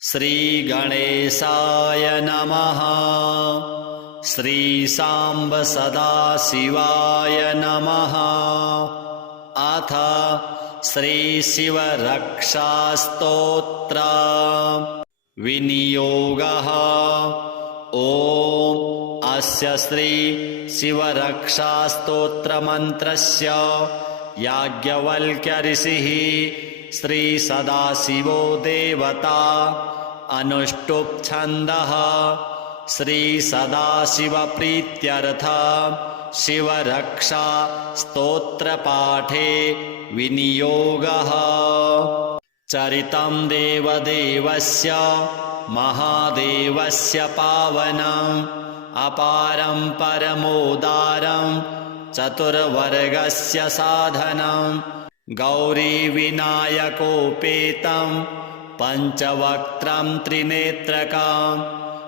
श्रीगणेशाय नमः। श्रीसाम्ब सदाशिवाय नमः। अथ श्रीशिवरक्षास्तोत्र विनियोगः। ॐ अस्य श्री शिवरक्षास्तोत्रमन्त्रस्य याज्ञवल्क्य ऋषिः श्री सदाशिवो देवता अनुष्टुप् छन्दः। श्री सदाशिव प्रीत्यर्थ शिवरक्षा स्तोत्रपाठे विनियोगः। चरितं देवदेवस्य महादेवस्य पावनम् अपारं परमोदारं चतुर्वर्गस्य साधनं गौरीविनायकोपेतं पञ्चवक्त्रं त्रिनेत्रकं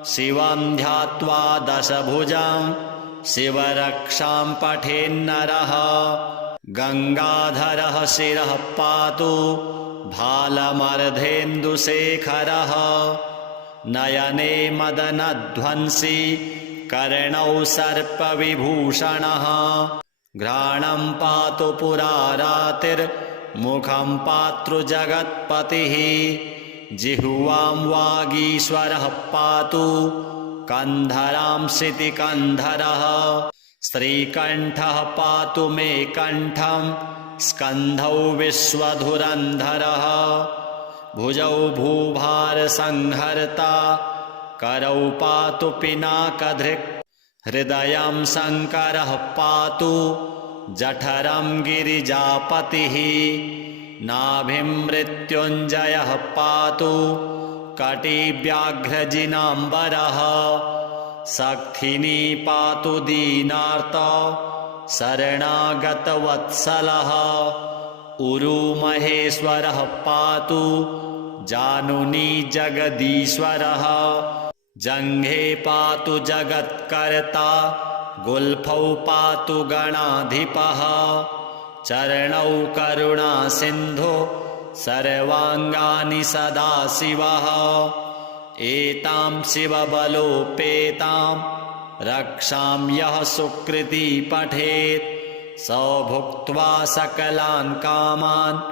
शिवं ध्यात्वा दशभुजं शिवरक्षां पठेन्नरः। गंगाधरः शिरः पातु भालमर्धेन्दुशेखरः। नयने मदनध्वंसी कर्णौ सर्पविभूषणः। घ्राणं पातु पुरारातिर्मुखं पातृजगत्पतिः। जिह्वां वागीश्वरः पातु कन्धरां शितिकन्धरः। श्रीकण्ठः पातु मे कण्ठं स्कन्धौ विश्वधुरन्धरः। भुजौ भूभारसंहर्ता करौ पातु पिनाकधृक्। हृदयं शङ्करः पातु जठरं गिरिजापतिः। नाभिं मृत्युञ्जयः पातु कटिव्याघ्रजिनाम्बरः। सक्थिनी पातु दीनार्त शरणागतवत्सलः। उरुमहेश्वरः पातु जानुनी जगदीश्वरः। जङ्घे पातु जगत्कर्ता गुल्फौ पातु गणाधिपः। चरणौ करुणासिन्धो सर्वाङ्गानि सदाशिवः। एतां शिवबलोपेतां रक्षां यः सुकृती पठेत् स भुक्त्वा सकलान् कामान्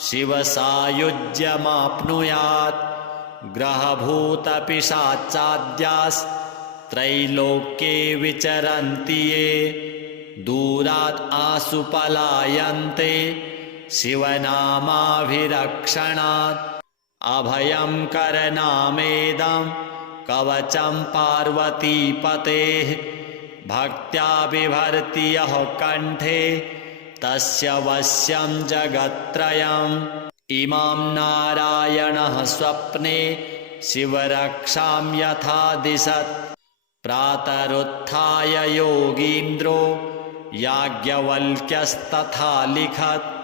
शिवसायुज्यमाप्नुयात्। ग्रहभूतपिशाचाद्यास्त्रैलोक्ये विचरन्ति ये दूरात् आसु पलायन्ते शिवनामाभिरक्षणात्। अभयं करनामेदं कवचं पार्वतीपतेः। भक्त्या बिभर्ति यः कण्ठे तस्य वश्यं जगत्त्रयम्। इमां नारायणः स्वप्ने शिवरक्षां यथा दिशत्। प्रातरुत्थाय योगीन्द्रो याज्ञवल्क्यस्तथा लिखत्।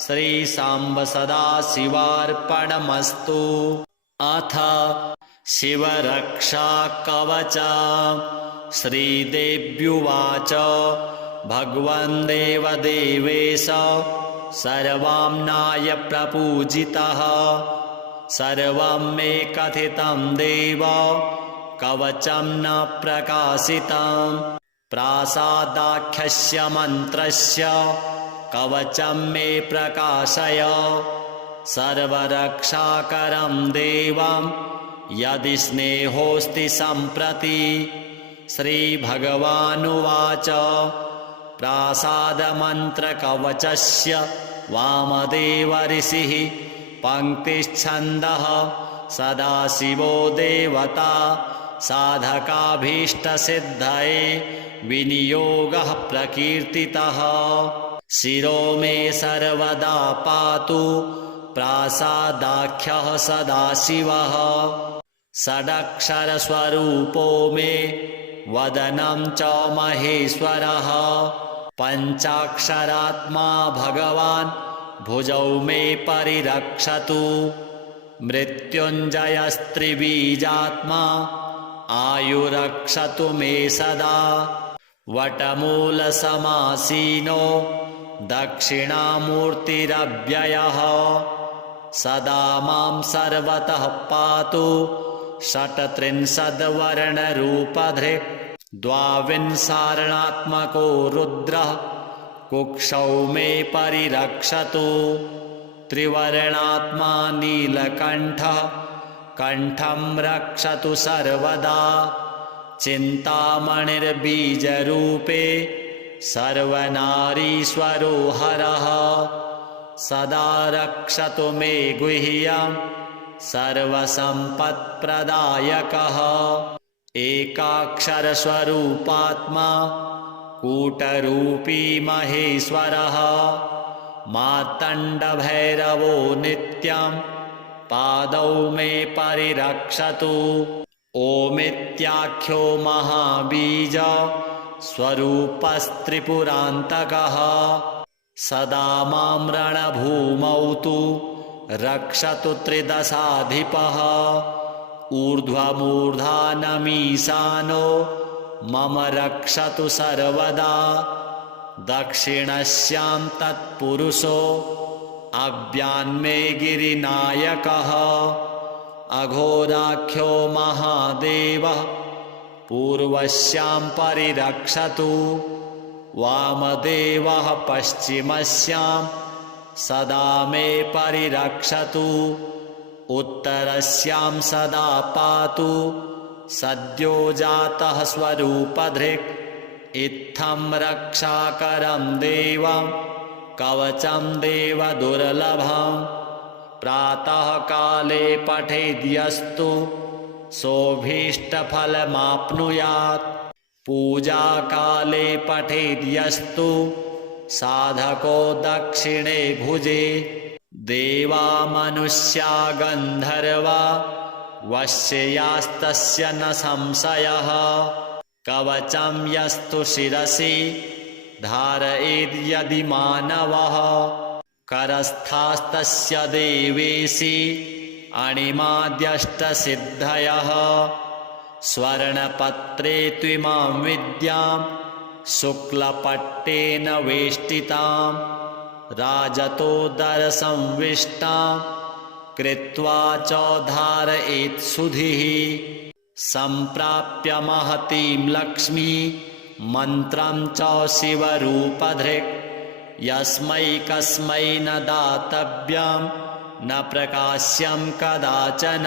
श्रीसाम्ब सदाशिवार्पणमस्तु। अथ शिवरक्षा कवचम्। श्रीदेव्युवाच भगवन् देवदेवेश सर्वाम्नाय प्रपूजितः। सर्वं मे कथितं देव कवचं न प्रकाशितं। प्रासादाख्यस्य मन्त्रस्य कवचं मे प्रकाशय। सर्वरक्षाकरं देवं यदि स्नेहोऽस्ति सम्प्रति। श्रीभगवानुवाच प्रासादमन्त्रकवचस्य वामदेव ऋषिः पङ्क्तिश्छन्दः। सदाशिवो देवता साधकाभीष्टसिद्धये विनियोगः प्रकीर्तितः। शिरो मे सर्वदा पातु प्रासादाख्यः सदाशिवः। षडक्षरस्वरूपो मे वदनं च महेश्वरः। पञ्चाक्षरात्मा भगवान् भुजौ मे परिरक्षतु। मृत्युञ्जयस्त्रिबीजात्मा आयुरक्षतु मे सदा। वटमूलसमासीनो दक्षिणामूर्तिरव्ययः। सदा मां सर्वतः पातु षट्त्रिंशद्वर्णरूपधृक् द्वाविंसारणात्मको रुद्रः कुक्षौ मे परिरक्षतु त्रिवर्णात्मा नीलकण्ठः कण्ठं रक्षतु सर्वदा चिन्तामणिर्बीजरूपे सर्वनारीश्वरो हरः सदा रक्षतु मे गुह्यं सर्वसम्पत्प्रदायकः एकाक्षरस्वरूपात्मा कूटरूपी महेश्वरः मार्तण्डभैरवो नित्यं पादौ मे परिरक्षतु ओमित्याख्यो महाबीज स्वरूपस्त्रिपुरान्तकः सदा मां रणभूमौ तु रक्षतु त्रिदशाधिपः ऊर्ध्वमूर्धानमीशानो मम रक्षतु सर्वदा दक्षिणस्यां तत्पुरुषो अव्यान्मे गिरिनायकः अघोराख्यो महादेवः पूर्वस्यां परिरक्षतु वामदेवः पश्चिमस्यां सदा मे परिरक्षतु उत्तरस्यां सदा पातु सद्यो जातः स्वरूपधृक् इत्थं रक्षाकरं देवं कवचं देवदुर्लभं प्रातः काले पठेद्यस्तु सोऽभीष्टफलमाप्नुयात् पूजाकाले पठेद्यस्तु साधको दक्षिणे भुजे देवा मनुष्या गन्धर्वा वश्ययास्तस्य न संशयः कवचं यस्तु शिरसि धारयेद्यदि मानवः करस्थास्तस्य देवेशि अणिमाद्यष्टसिद्धयः स्वर्णपत्रे त्विमां विद्यां शुक्लपट्टेन वेष्टितां राजतोदरसंविष्टां कृत्वा च धारयेत्सुधिः सम्प्राप्य महतीं लक्ष्मी मन्त्रं च शिवरूपधृक् यस्मै कस्मै न दातव्यं न प्रकाश्यं कदाचन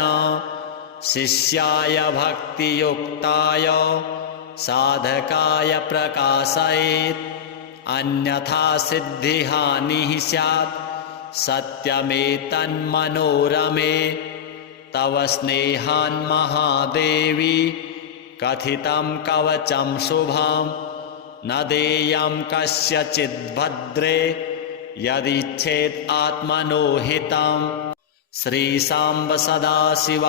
शिष्याय भक्तियुक्ताय साधकाय प्रकाशयेत् अन्यथा सिद्धिहानिः स्यात् सत्यमेतन्मनोरमे तव स्नेहान् महादेवी कथितं कवचं शुभं न देयं कस्यचिद्भद्रे यदिच्छेत् आत्मनो हितं श्रीशाम्ब सदाशिवार्पणमस्तु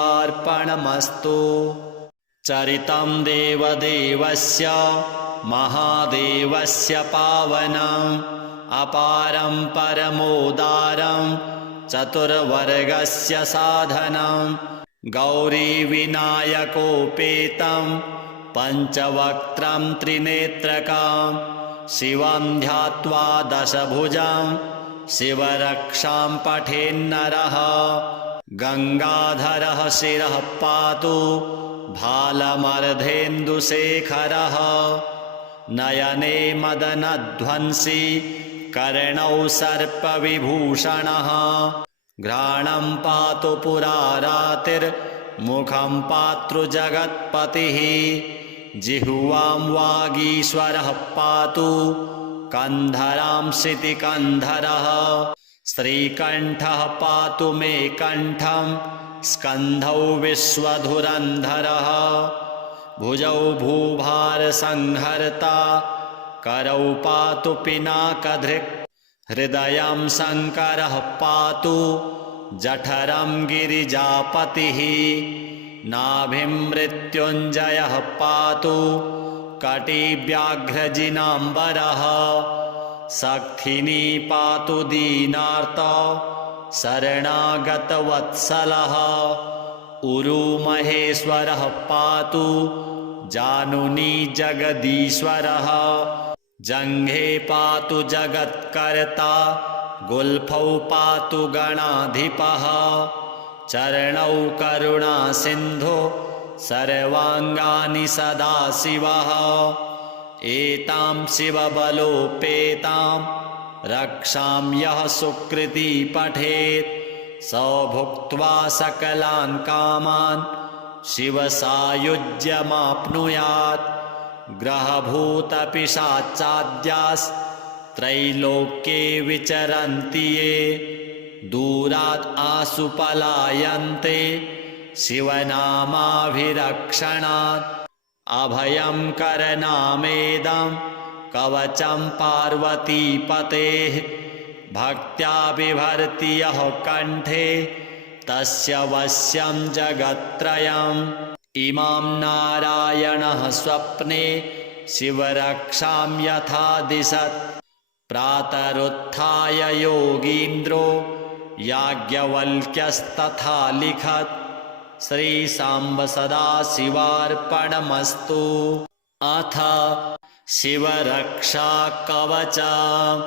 चरितं देवदेवस्य महादेवस्य पावनम् अपारं परमोदारं चतुर्वर्गस्य साधनं गौरीविनायकोपेतं पञ्चवक्त्रं त्रिनेत्रकं शिवं ध्यात्वा दशभुजं शिवरक्षां पठेन्नरः गङ्गाधरः शिरः पातु भालमर्धेन्दुशेखरः नयने मदनध्वंसी कर्णौ सर्पविभूषणः घ्राणं पातु पुरारातिर्मुखं पातृजगत्पतिः जिह्वां वागीश्वरः पातु कन्धरां शितिकन्धरः श्रीकण्ठः पातु मे कण्ठं स्कन्धौ विश्वधुरन्धरः भुजौ भूभारसंहर्ता करौ पातु पिनाकधृक् हृदयं शङ्करः पातु जठरं गिरिजापतिः नाभिं मृत्युञ्जयः पातु कटिव्याघ्रजिनाम्बरः सक्थिनी पातु दीनार्त शरणागतवत्सलः उरुमहेश्वरः पातु जानुनी जगदीश्वरः जङ्घे पातु जगत्कर्ता गुल्फौ पातु गणाधिपः चरणौ करुणासिन्धो सर्वाङ्गानि सदाशिवः एतां शिवबलोपेतां रक्षां यः सुकृती पठेत् स भुक्त्वा सकलान् कामान् शिवसायुज्यमाप्नुयात् ग्रहभूतपिशाचाद्यास्त्रैलोक्ये विचरन्ति ये दूरात् आसु पलायन्ते शिवनामाभिरक्षणात् अभयं करनामेदं कवचं पार्वतीपतेः भक्त्या बिभर्ति यः कण्ठे तस्य वश्यं जगत्त्रयम् इमां नारायणः स्वप्ने शिवरक्षां यथा दिशत् प्रातरुत्थाय योगीन्द्रो याज्ञवल्क्यस्तथा लिखत् श्रीसाम्ब सदाशिवार्पणमस्तु। अथ शिवरक्षा कवचम्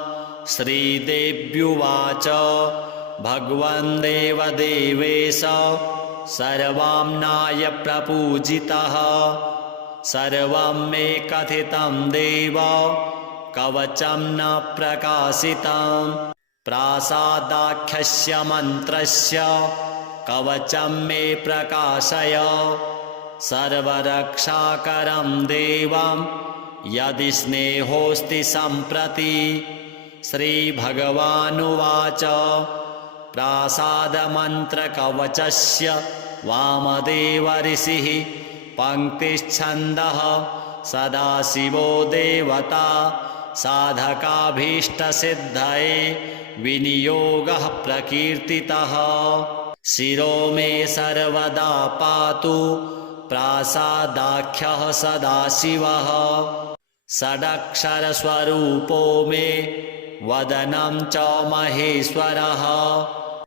श्रीदेव्युवाच भगवन् देवदेवेश सर्वाम्नाय प्रपूजितः सर्वं मे कथितं देव कवचं न प्रकाशितं प्रासादाख्यस्य मन्त्रस्य कवचं मे प्रकाशय सर्वरक्षाकरं देवं यदि स्नेहोऽस्ति सम्प्रति। श्रीभगवानुवाच प्रासादमन्त्रकवचस्य वामदेव ऋषिः पङ्क्तिश्छन्दः सदाशिवो देवता साधकाभीष्टसिद्धये विनियोगः प्रकीर्तितः शिरो मे सर्वदा पातु प्रासादाख्यः सदाशिवः षडक्षरस्वरूपो मे वदनं च महेश्वरः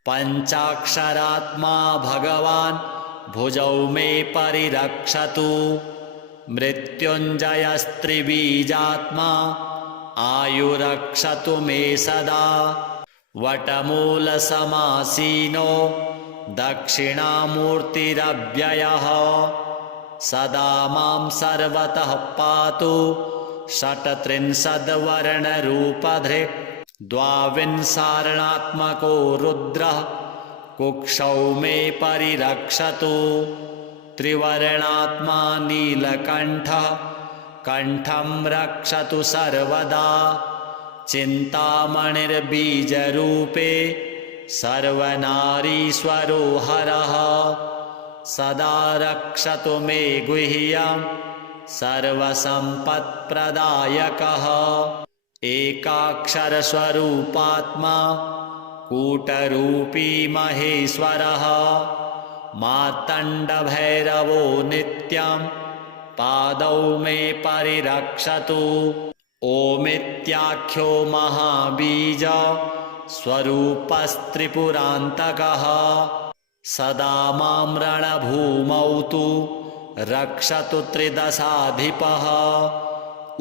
पञ्चाक्षरात्मा भगवान् भुजौ मे परिरक्षतु मृत्युञ्जयस्त्रिबीजात्मा आयुरक्षतु मे सदा वटमूलसमासीनो दक्षिणामूर्तिरव्ययः सदा मां सर्वतः पातु षट्त्रिंशद्वर्णरूपधृक् द्वाविंशार्णात्मको रुद्रः कुक्षौ मे परिरक्षतु त्रिवर्णात्मा नीलकण्ठः कण्ठं रक्षतु सर्वदा चिन्तामणिर्बीजरूपे सर्वनारीश्वरो हरः सदा रक्षतु मे गुह्यं सर्वसम्पत्प्रदायकः एकाक्षरस्वरूपात्मा कूटरूपी महेश्वरः मार्तण्डभैरवो नित्यं पादौ मे परिरक्षतु ओमित्याख्यो महाबीज स्वरूपस्त्रिपुरान्तकः सदा मां रणभूमौ तु रक्षतु त्रिदशाधिपः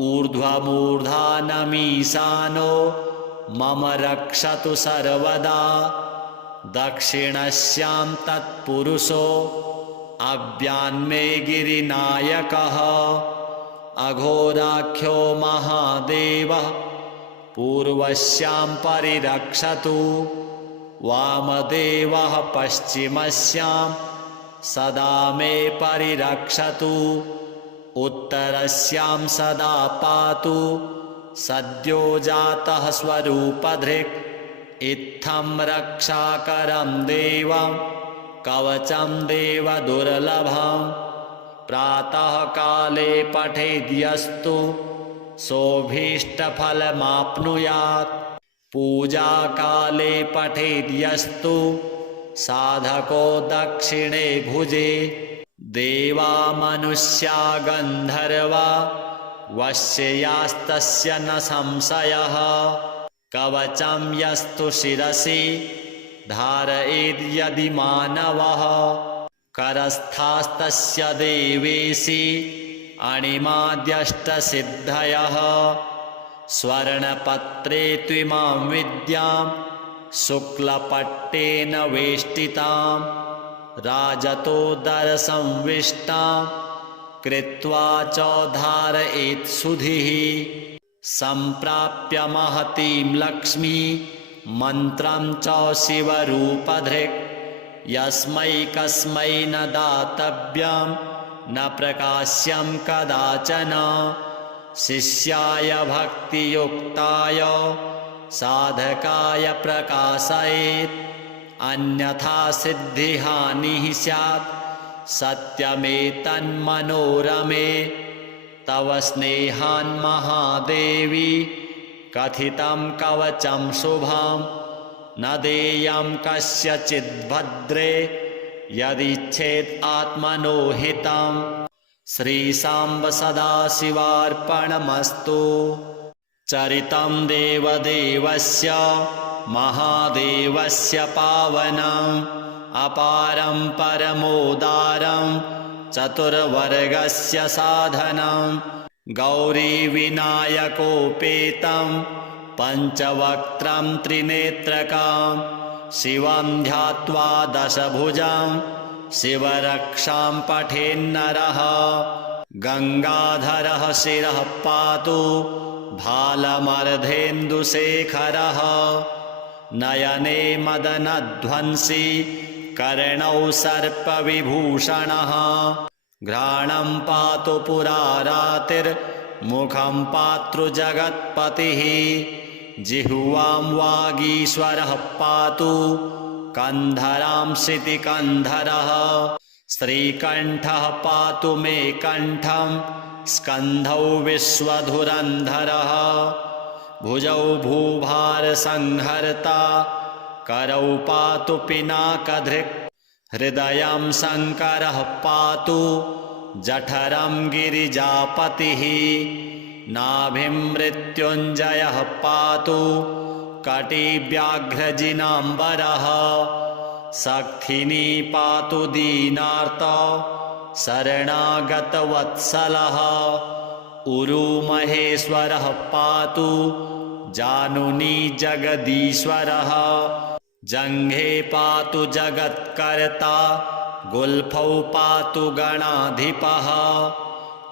ऊर्ध्वमूर्धानमीशानो मम रक्षतु सर्वदा दक्षिणस्यां तत्पुरुषो अव्यान्मे गिरिनायकः अघोराख्यो महादेवः पूर्वस्यां परिरक्षतु वामदेवः पश्चिमस्यां सदा मे परिरक्षतु उत्तरस्यां सदा पातु सद्यो जातः स्वरूपधृक् इत्थं रक्षाकरं देवं कवचं देवदुर्लभं प्रातः काले पठेद्यस्तु सोऽभीष्टफलमाप्नुयात् पूजाकाले पठेद्यस्तु साधको दक्षिणे भुजे देवा मनुष्या गन्धर्वा वश्ययास्तस्य न संशयः कवचं यस्तु शिरसि धारयेद्यदि मानवः करस्थास्तस्य देवेशि अणिमाद्यष्टसिद्धयः स्वर्णपत्रे त्विमां विद्यां शुक्लपट्टेन वेष्टितां राजतोदरसंविष्टां कृत्वा च धारयेत् सुधिः सम्प्राप्य महतीं लक्ष्मी मन्त्रं च शिवरूपधृक् यस्मै कस्मै न दातव्यं न प्रकाश्यं कदाचन शिष्याय भक्तियुक्ताय साधकाय प्रकाशयेत् अन्यथा सिद्धिहानिः स्यात् सत्यमेतन्मनोरमे तव स्नेहान् महादेवी कथितं कवचं शुभं न देयं कस्यचिद्भद्रे यदिच्छेत् आत्मनो हितं श्रीशाम्ब सदाशिवार्पणमस्तु। चरितं देवदेवस्य महादेवस्य पावनम् अपारं परमोदारं चतुर्वर्गस्य साधनं गौरीविनायकोपेतं पञ्चवक्त्रं त्रिनेत्रकं शिवं ध्यात्वा दशभुजं शिवरक्षां पठेन्नरः गङ्गाधरः शिरः पातु भालमर्धेन्दुशेखरः नयने मदनध्वंसी कर्णौ सर्पविभूषणः घ्राणं पातु पुरारातिर्मुखं पातु जगत्पतिः जिह्वां वागीश्वरः पातु कन्धरां श्रुतिकन्धरः श्रीकण्ठः पातु मे कण्ठं स्कन्धौ विश्वधुरन्धरः भुजौ भूभारसंहर्ता करौ पातु पिनाकधृक् हृदयं शङ्करः पातु जठरं गिरिजापतिः नाभिं मृत्युञ्जयः पातु कटिव्याघ्रजिनाम्बरः सक्थिनी पातु दीनार्त शरणागतवत्सलः उरुमहेश्वरः पातु जानुनी जगदीश्वरः जङ्घे पातु जगत्कर्ता गुल्फौ पातु गणाधिपः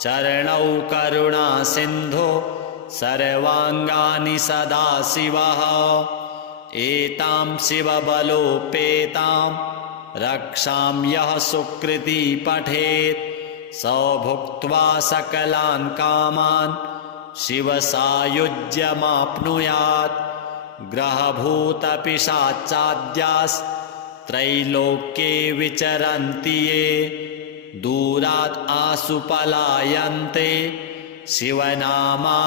चरणौ करुणासिन्धो सर्वाङ्गानि सदाशिवः एतां शिवबलोपेतां रक्षां यः सुकृती पठेत् स भुक्त्वा सकलान् कामान् शिवसायुज्यमाप्नुयात् ग्रहभूतपिशाचाद्यास्त्रैलोक्ये विचरन्ति ये दूरात् आशु पलायन्ते शिवनामाभिरक्षणात्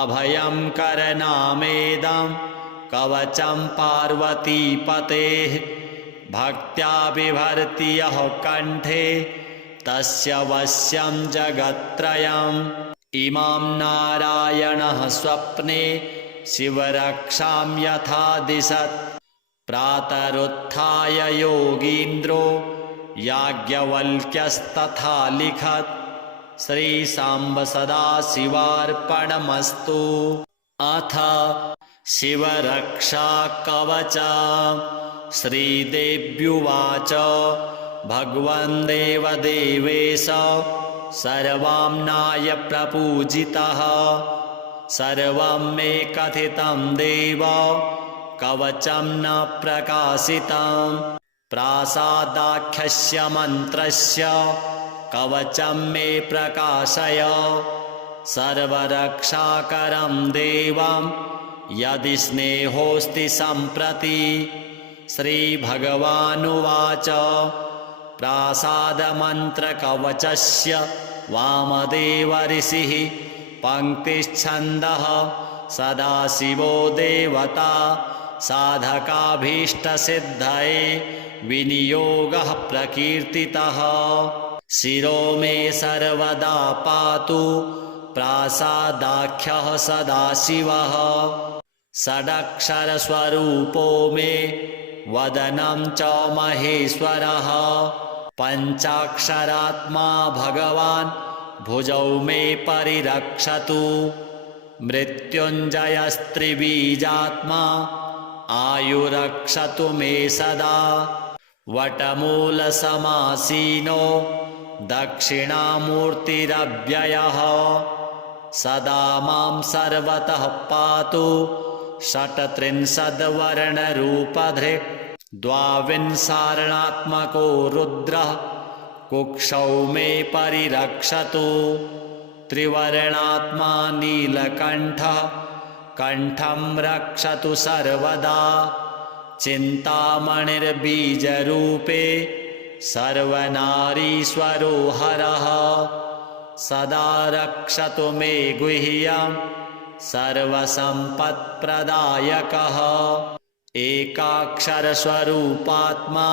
अभयं करनामेदं कवचं पार्वतीपतेः भक्त्या बिभर्ति यः कण्ठे तस्य वश्यं जगत्त्रयम् इमां नारायणः स्वप्ने शिवरक्षां यथा दिशत् प्रातरुत्थाय योगीन्द्रो याज्ञवल्क्यस्तथा लिखत् श्रीशाम्ब सदाशिवार्पणमस्तु। अथ शिवरक्षा कवचम् श्रीदेव्युवाच भगवन् देवदेवेश सर्वाम्नाय प्रपूजितः सर्वं मे कथितं देव कवचं न प्रकाशितं प्रासादाख्यस्य मन्त्रस्य कवचं मे प्रकाशय सर्वरक्षाकरं देवं यदि स्नेहोऽस्ति सम्प्रति। श्रीभगवानुवाच प्रासादमन्त्रकवचस्य वामदेव ऋषिः पङ्क्तिश्छन्दः सदाशिवो देवता साधकाभीष्टसिद्धये विनियोगः प्रकीर्तितः शिरो मे सर्वदा पातु प्रासादाख्यः सदाशिवः षडक्षरस्वरूपो मे वदनं च महेश्वरः पञ्चाक्षरात्मा भगवान् भुजौ मे परिरक्षतु मृत्युञ्जयस्त्रिबीजात्मा आयुरक्षतु मे सदा वटमूलसमासीनो दक्षिणामूर्तिरव्ययः सदा मां सर्वतः पातु षट्त्रिंशद्वर्णरूपधृक् द्वाविंशार्णात्मको रुद्रः कुक्षौ मे परिरक्षतु त्रिवर्णात्मा नीलकण्ठः कण्ठं रक्षतु सर्वदा चिन्तामणिर्बीजरूपे सर्वनारीश्वरो हरः सदा रक्षतु मे गुह्यं सर्वसम्पत्प्रदायकः एकाक्षरस्वरूपात्मा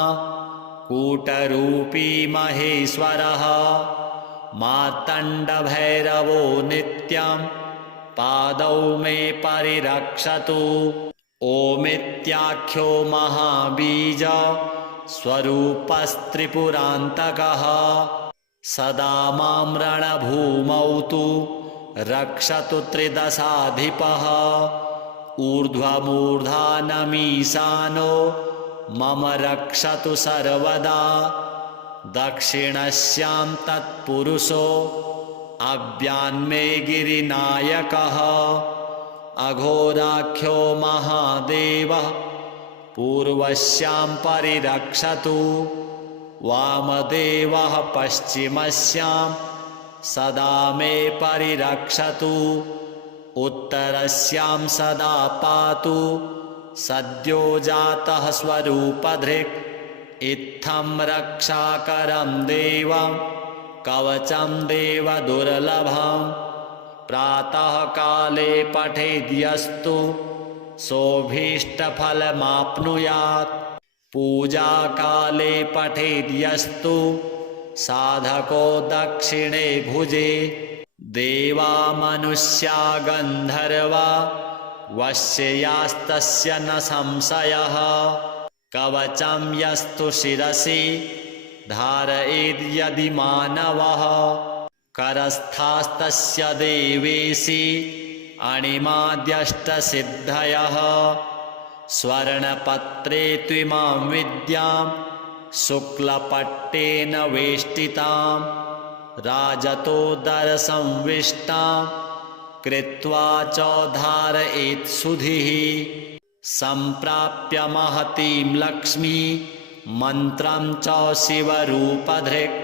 कूटरूपी महेश्वरः मार्तण्डभैरवो नित्यं पादौ मे परिरक्षतु ओमित्याख्यो महाबीज स्वरूपस्त्रिपुरान्तकः सदा मां रणभूमौ तु रक्षतु त्रिदशाधिपः ऊर्ध्वमूर्धानमीशानो मम रक्षतु सर्वदा दक्षिणस्यां तत्पुरुषो अव्यान्मे गिरिनायकः अघोराख्यो महादेवः पूर्वस्यां परिरक्षतु वामदेवः पश्चिमस्यां सदा मे परिरक्षतु उत्तरस्यां सदा पातु सद्यो जातः स्वरूपधृक् इत्थं रक्षाकरं देवं कवचं देवदुर्लभं प्रातः काले पठेद्यस्तु सोऽभीष्टफलमाप्नुयात् पूजाकाले पठेद्यस्तु साधको दक्षिणे भुजे देवा मनुष्या गन्धर्वा वश्ययास्तस्य न संशयः कवचं यस्तु शिरसि धारयेद्यदि मानवः करस्थास्तस्य देवेशि अणिमाद्यष्टसिद्धयः स्वर्णपत्रे त्विमां विद्यां शुक्लपट्टेन वेष्टितां राजतोदरसंविष्टां कृत्वा च धारयेत्सुधिः सम्प्राप्य महतीं लक्ष्मी मन्त्रं च शिवरूपधृक्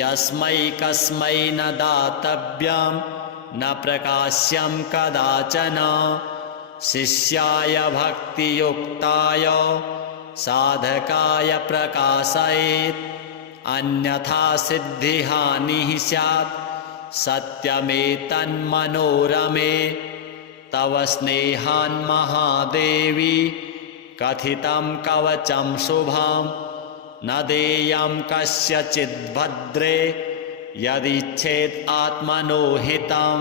यस्मै कस्मै न दातव्यं न प्रकाश्यं कदाचन शिष्याय भक्तियुक्ताय साधकाय प्रकाशयेत् अन्यथा सिद्धिहानिः स्यात् सत्यमेतन्मनोरमे तव स्नेहान् महादेवी कथितं कवचं शुभं न देयं कस्यचिद्भद्रे यदिच्छेत् आत्मनो हितं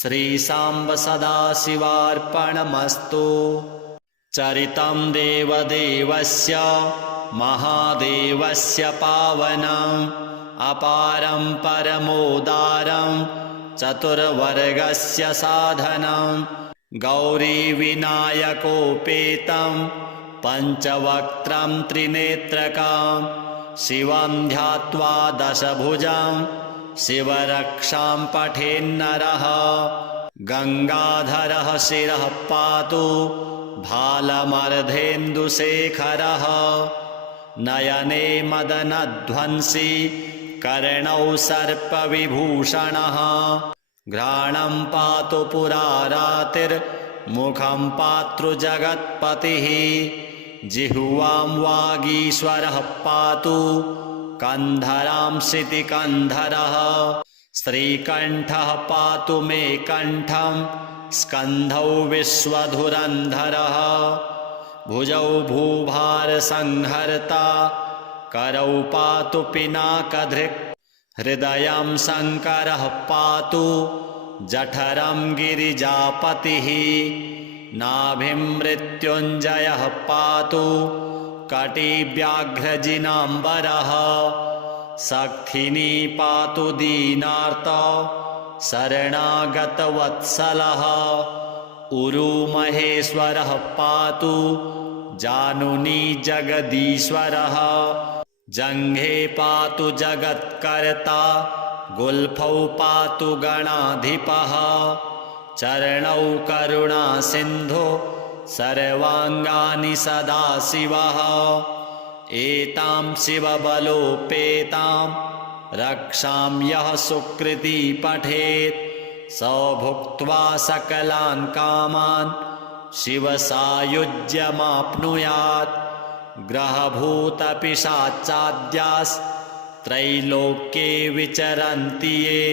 श्रीशाम्ब सदाशिवार्पणमस्तु। चरितं देवदेवस्य महादेवस्य पावनम् अपारं परमोदारं चतुर्वर्गस्य साधनं गौरीविनायकोपेतं पञ्चवक्त्रं त्रिनेत्रकं शिवं ध्यात्वा दशभुजं शिवरक्षां पठेन्नरः गङ्गाधरः शिरः पातु भालमर्धेन्दुशेखरः नयने मदनध्वंसी कर्णौ सर्पविभूषणः घ्राणं पातु पुरारातिर्मुखं पातृजगत्पतिः जिह्वां वागीश्वरः पातु कन्धरां शितिकन्धरः श्रीकण्ठः पातु मे कण्ठं स्कन्धौ विश्वधुरन्धरः भुजौ भूभारसंहर्ता करौ पातु पिनाकधृक् हृदयं शङ्करः पातु जठरं गिरिजापतिः नाभिं मृत्युञ्जयः पातु कटिव्याघ्रजिनाम्बरः शक्थिनी पातु दीनार्त शरणागतवत्सलः उरुमहेश्वरः पातु जानुनी जगदीश्वरः जङ्घे पातु जगत्कर्ता गुल्फौ पातु गणाधिपः चरणौ करुणासिन्धो सर्वाङ्गानि सदाशिवः एतां शिवबलोपेतां रक्षां यः सुकृती पठेत् स भुक्त्वा सकलान् कामान् शिवसायुज्यमाप्नुयात् ग्रहभूतपिशाचाद्यास्त्रैलोक्ये विचरन्ति ये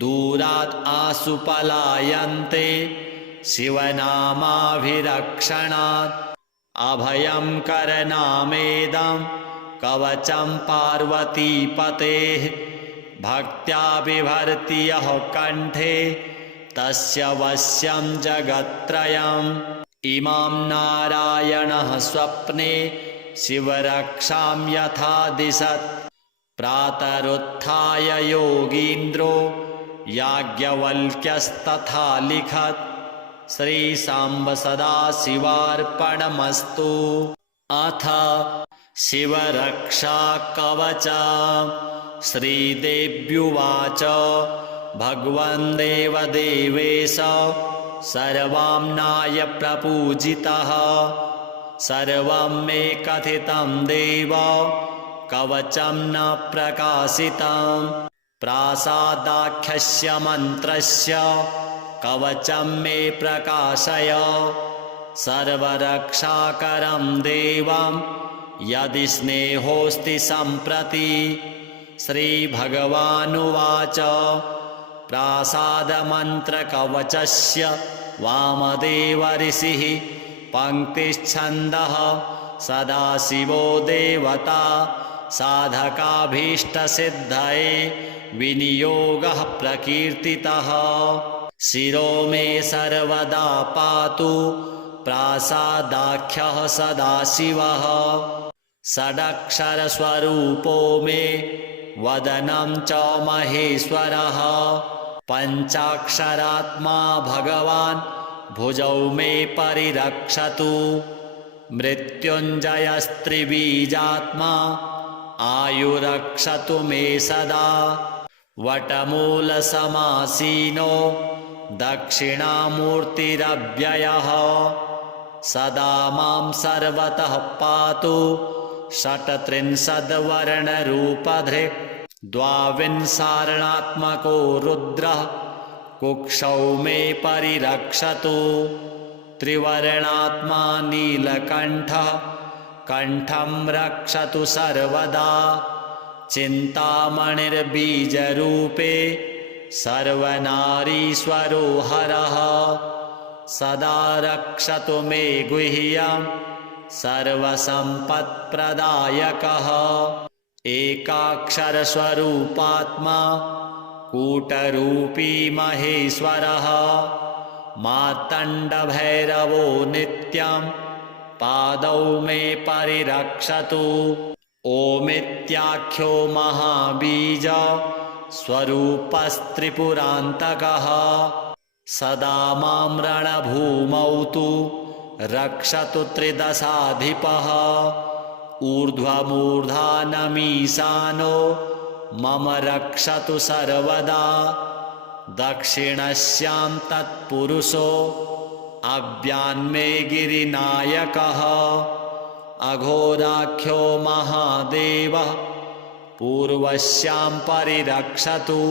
दूरात् आसु पलायन्ते शिवनामाभिरक्षणात् अभयं करनामेदं कवचं पार्वतीपतेः भक्त्या बिभर्ति यः कण्ठे तस्य वश्यं जगत्त्रयम् इमां नारायणः स्वप्ने शिवरक्षां यथा दिशत् प्रातरुत्थाय योगीन्द्रो याज्ञवल्क्यस्तथा लिखत् श्रीसाम्ब सदाशिवार्पणमस्तु। अथ शिवरक्षा कवचम् श्रीदेव्युवाच भगवन् देवदेवेश सर्वाम्नाय प्रपूजितः सर्वं मे कथितं देव कवचं न प्रकाशितं प्रासादाख्यस्य मन्त्रस्य कवचं मे प्रकाशय सर्वरक्षाकरं देवं यदि स्नेहोऽस्ति सम्प्रति। श्रीभगवानुवाच प्रासादमन्त्रकवचस्य वामदेव ऋषिः पङ्क्तिश्छन्दः सदाशिवो देवता साधकाभीष्टसिद्धये विनियोगः प्रकीर्तितः शिरो मे सर्वदा पातु प्रासादाख्यः सदाशिवः षडक्षरस्वरूपो मे वदनं च महेश्वरः पञ्चाक्षरात्मा भगवान् भुजौ मे परिरक्षतु मृत्युञ्जयस्त्रिबीजात्मा आयुरक्षतु मे सदा वटमूलसमासीनो दक्षिणामूर्तिरव्ययः सदा मां सर्वतः पातु षट्त्रिंशद्वर्णरूपधृक् द्वाविंशार्णात्मको रुद्रः कुक्षौ मे परिरक्षतु त्रिवर्णात्मा नीलकण्ठः कण्ठं रक्षतु सर्वदा चिन्तामणिर्बीजरूपे सर्वनारीश्वरो हरः सदा रक्षतु मे गुह्यं सर्वसम्पत्प्रदायकः एकाक्षरस्वरूपात्मा कूटरूपी महेश्वरः मार्तण्डभैरवो नित्यं पादौ मे परिरक्षतु ओमित्याख्यो महाबीज स्वरूपस्त्रिपुरान्तकः सदा मां रणभूमौ तु रक्षतु त्रिदशाधिपः ऊर्ध्वमूर्धानमीशानो मम रक्षतु सर्वदा दक्षिणस्यां तत्पुरुषो अव्यान्मे गिरिनायकः अघोराख्यो महादेवः पूर्वस्यां परिरक्षतु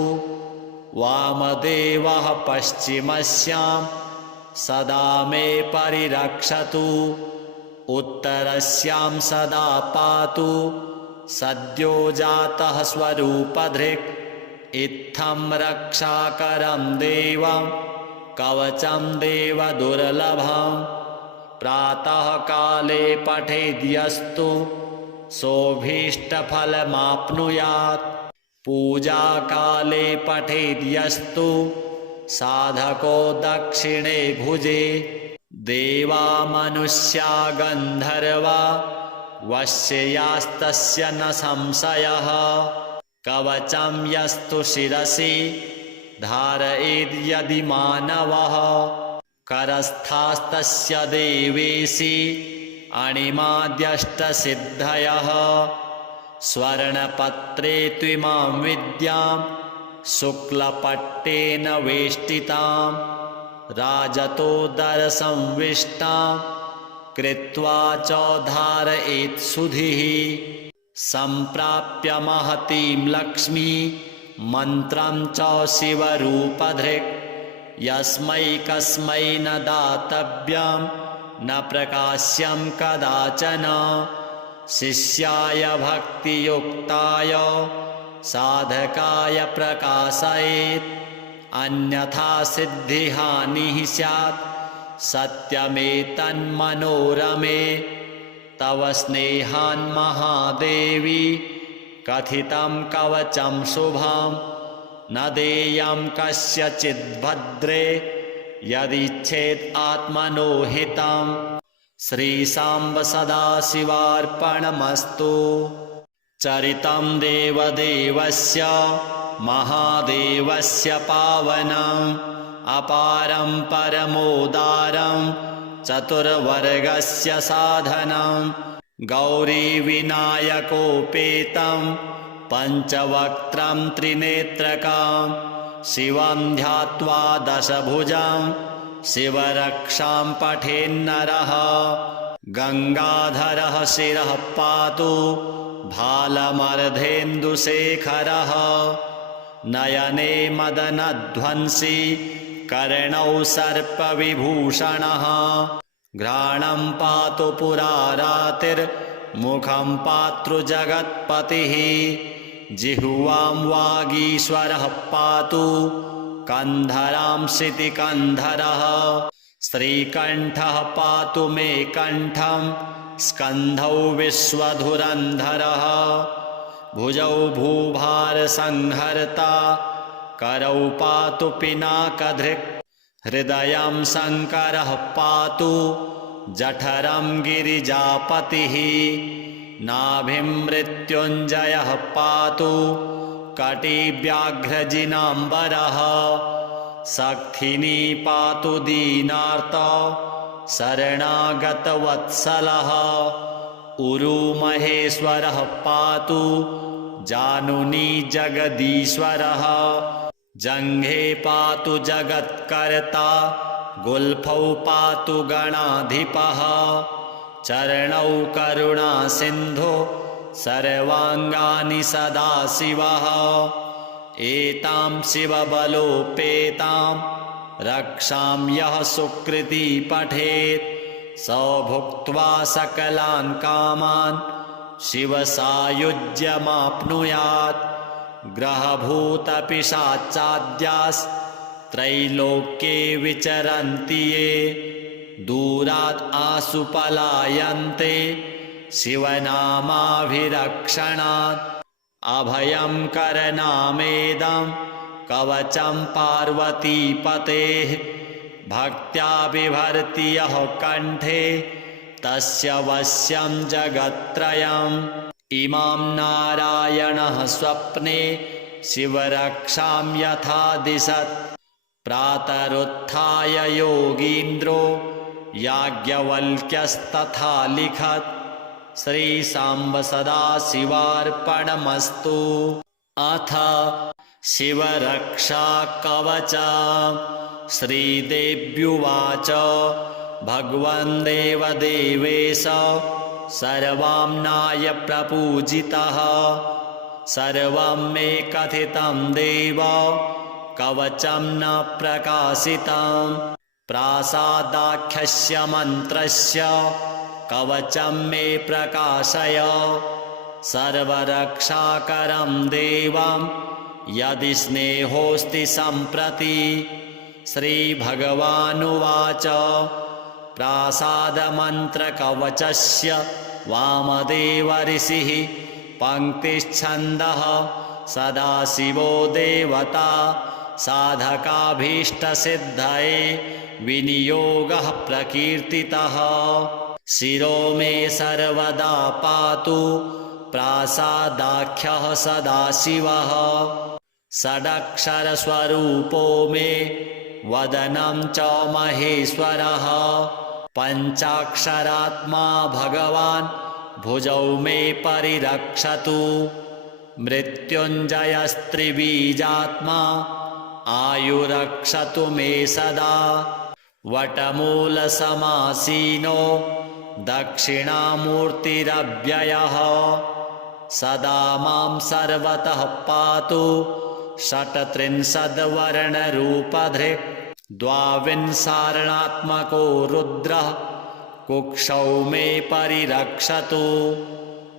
वामदेवः पश्चिमस्यां सदा मे परिरक्षतु उत्तरस्यां सदा पातु सद्यो जातः स्वरूपधृक् इत्थं रक्षाकरं देवं कवचं देवदुर्लभं प्रातः काले पठेद्यस्तु सोऽभीष्टफलमाप्नुयात् पूजाकाले पठेद्यस्तु साधको दक्षिणे भुजे देवा मनुष्या गन्धर्वा वश्ययास्तस्य न संशयः कवचं यस्तु शिरसि धारयेद्यदि मानवः करस्थास्तस्य देवेशि अणिमाद्यष्टसिद्धयः स्वर्णपत्रे त्विमां विद्यां शुक्लपट्टेन वेष्टितां राजतोदरसंविष्टां कृत्वा च धारयेत् सुधिः सम्प्राप्य महतीं लक्ष्मी मन्त्रं च शिवरूपधृक् यस्मै कस्मै न दातव्यं न प्रकाश्यं कदाचन शिष्याय भक्तियुक्ताय साधकाय प्रकाशयेत् अन्यथा सिद्धिहानिः स्यात् सत्यमेतन्मनोरमे तव स्नेहान् महादेवी कथितं कवचं शुभं न देयं कस्यचिद्भद्रे यदिच्छेत् आत्मनो हितं श्रीसाम्ब सदाशिवार्पणमस्तु। चरितं देवदेवस्य महादेवस्य पावनम् अपारं परमोदारं चतुर्वर्गस्य साधनं गौरीविनायकोपेतं पञ्चवक्त्रं त्रिनेत्रकं शिवं ध्यात्वा दशभुजं शिवरक्षां पठेन्नरः गङ्गाधरः शिरः पातु भालमर्धेन्दुशेखरः नयने मदनध्वंसी कर्णौ सर्पविभूषणः घ्राणं पातु पुरारातिर्मुखं पातृजगत्पतिः जिह्वां वागीश्वरः पातु कन्धरां शितिकन्धरः श्रीकण्ठः पातु मे कण्ठं स्कन्धौ विश्वधुरन्धरः भुजौ भूभारसंहर्ता करौ पातु पिनाकधृक् हृदयं शङ्करः पातु जठरं गिरिजापतिः नाभिं मृत्युञ्जयः पातु कटिव्याघ्रजिनाम्बरः सक्थिनी पातु दीनार्तौ शरणागतवत्सलः उरुमहेश्वरः पातु जानुनी जगदीश्वरः जङ्घे पातु जगत्कर्ता गुल्फौ पातु गणाधिपः चरणौ करुणासिन्धो सर्वाङ्गानि सदाशिवः एतां शिवबलोपेतां रक्षां यः सुकृती पठेत् स भुक्त्वा सकलान् कामान् शिवसायुज्यमाप्नुयात् ग्रहभूतपिशाचाद्यास्त्रैलोक्ये विचरन्ति ये दूरात् आसु पलायन्ते शिवनामाभिरक्षणात् अभयं करनामेदं कवचं पार्वतीपतेः भक्त्या बिभर्ति यः कण्ठे तस्य वश्यं जगत्त्रयम् इमां नारायणः स्वप्ने शिवरक्षां यथा दिशत् प्रातरुत्थाय योगीन्द्रो याज्ञवल्क्यस्तथा लिखत् श्रीसाम्ब सदाशिवार्पणमस्तु। अथ शिवरक्षा कवचम् श्रीदेव्युवाच भगवन् देवदेवेश सर्वाम्नाय प्रपूजितः सर्वं मे कथितं देव कवचं न प्रकाशितं प्रासादाख्यस्य मन्त्रस्य कवचं मे प्रकाशय सर्वरक्षाकरं देवं यदि स्नेहोऽस्ति सम्प्रति। श्रीभगवानुवाच प्रासादमन्त्रकवचस्य वामदेव ऋषिः पङ्क्तिश्छन्दः सदाशिवो देवता साधकाभीष्टसिद्धये विनियोगः प्रकीर्तितः शिरो मे सर्वदा पातु प्रासादाख्यः सदाशिवः षडक्षरस्वरूपो मे वदनं च महेश्वरः पञ्चाक्षरात्मा भगवान् भुजौ मे परिरक्षतु मृत्युञ्जयस्त्रिबीजात्मा आयुरक्षतु मे सदा वटमूलसमासीनो दक्षिणामूर्तिरव्ययः सदा मां सर्वतः पातु षट्त्रिंशद्वर्णरूपधृक् द्वाविंशरणात्मको रुद्रः कुक्षौ मे परिरक्षतु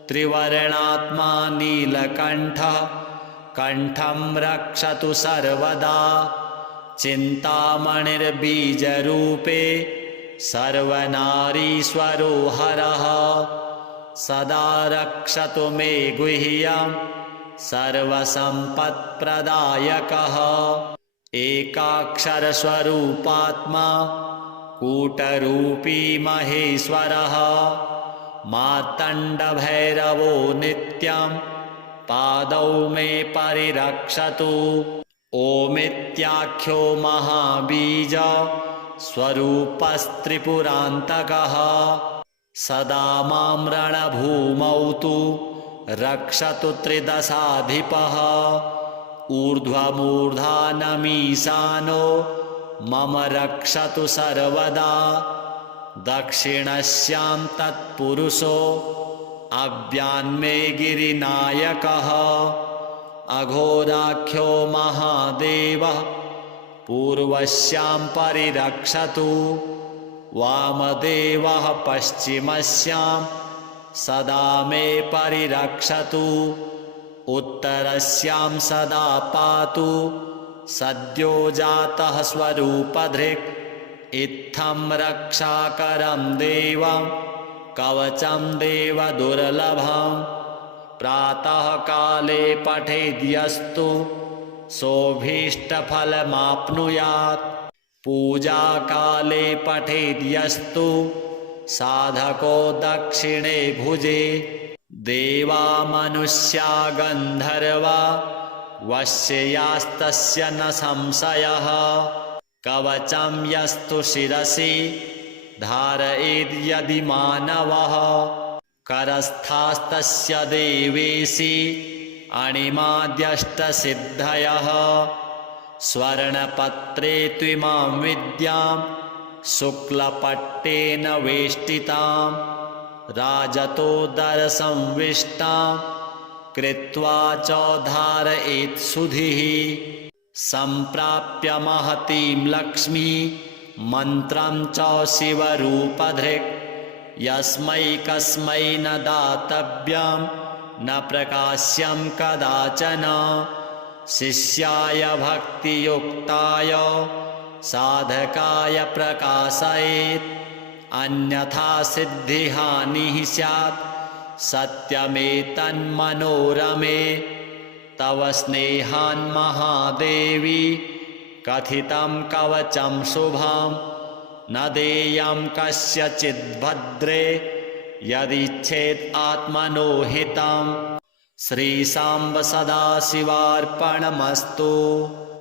त्रिवर्णात्मा नीलकण्ठः कण्ठं रक्षतु सर्वदा चिन्तामणिर्बीजरूपे सर्वनारीश्वरो हरः सदा रक्षतु मे गुह्यं सर्वसम्पत्प्रदायकः एकाक्षरस्वरूपात्मा कूटरूपी महेश्वरः मार्तण्डभैरवो नित्यं पादौ मे परिरक्षतु ओमित्याख्यो महाबीज स्वरूपस्त्रिपुरान्तकः सदा मां रणभूमौ तु रक्षतु त्रिदशाधिपः ऊर्ध्वमूर्धानमीशानो मम रक्षतु सर्वदा दक्षिणस्यां तत्पुरुषो अव्यान्मे गिरिनायकः अघोराख्यो महादेवः पूर्वस्यां परिरक्षतु वामदेवः पश्चिमस्यां सदा मे परिरक्षतु उत्तरस्यां सदा पातु सद्यो जातः स्वरूपधृक् इत्थं रक्षाकरं देवं कवचं देवदुर्लभं प्रातः काले पठेद्यस्तु सोऽभीष्टफलमाप्नुयात् पूजाकाले पठेद्यस्तु साधको दक्षिणे भुजे देवा मनुष्या गन्धर्वा वश्ययास्तस्य न संशयः कवचं यस्तु शिरसि धारयेद्यदि मानवः करस्थास्तस्य देवेशि अणिमाद्यष्टसिद्धयः स्वर्णपत्रे त्विमां विद्यां शुक्लपट्टेन वेष्टितां राजतोदरसंविष्टां कृत्वा च धारयेत्सुधिः सम्प्राप्य महतीं लक्ष्मी मन्त्रं च शिवरूपधृक् यस्मै कस्मै न दातव्यं न प्रकाश्यं कदाचन शिष्याय भक्तियुक्ताय साधकाय प्रकाशयेत् अन्यथा सिद्धिहानिः स्यात् सत्यमेतन्मनोरमे तव स्नेहान् महादेवी कथितं कवचं शुभं न देयं कस्यचिद्भद्रे यदिच्छेत् आत्मनो हितं श्रीशाम्ब सदाशिवार्पणमस्तु।